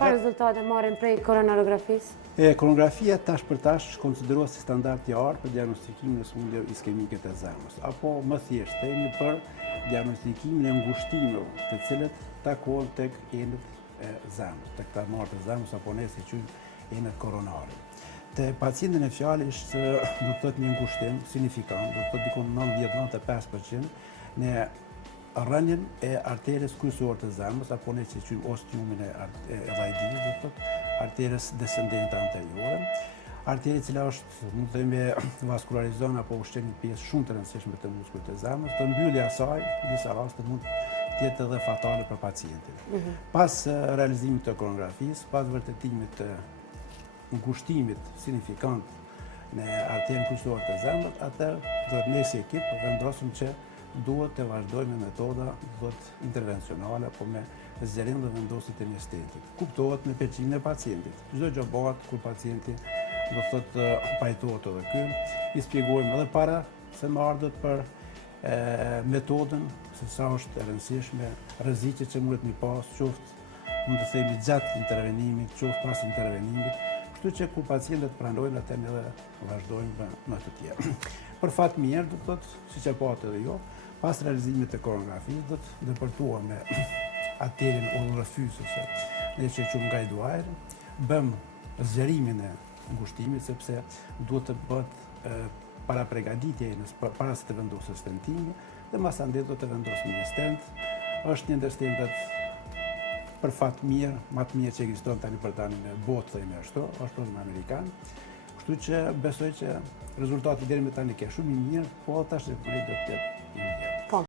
Çfarë rezultate marrin prej koronarografisë? Koronografia tash për tash konsiderohet si standard i artë për diagnostikimin e sëmundjeve iskemike të zemrës, apo më thjesht themi për diagnostikimin e ngushtimeve, të cilët takohen tek enët e zemrës, tek ta marrë të zemrës apo ne si quajmë enët koronare. Te pacientin e fjalës do të thotë një ngushtim signifikant, do të thotë diku 90-95% në rënjen e arterës kryesore të zemrës, apo ne që quajmë ostiumin e vajdinë, do të thotë arterës descendente anteriore, arterë cila është, mund të themi, vaskularizon apo ushqen një pjesë shumë të rëndësishme të muskullit të zemrës, të mbyllja e saj, në disa raste mund të jetë edhe fatale për pacientin. Pas realizimit të koronografisë, pas vërtetimit të ngushtimit signifikant në arterën kryesore të zemrës, atëherë ne si ekip vendosim që duhet të vazhdojmë me metoda intervencionale apo me zgjerim dhe vendosit e anestetik. Kuptohet me përqimin e pacientit. Çdo gjë bëhet kur pacienti do thotë pajtohet edhe ky. I shpjegojmë edhe para se më ardhet për metodën, se sa është e rëndësishme, rreziqet që mund të pas, qoftë mund të themi gjatë intervenimit, qoftë pas intervenimit. Kështu që kur pacientët pranojnë atë ne vazhdojmë me të tjerë. Për fat mirë, do thotë, siç e patë edhe jo, pas realizimit të koronografisë do të depërtuar me arterien udhërrëfyse, ne që quajmë guidewire, bëm zgjerimin e ngushtimit sepse duhet të bëhet para përgatitje para se të vendosë stentimi dhe masandej do të vendosim një stent. Është një ndër stentet për fat mirë, më të mirë që ekziston tani për tani në botë, themi ashtu, është prodhim amerikan. Kështu që besoj që rezultati deri më tani ka shumë i mirë, po tash do të jetë i mirë.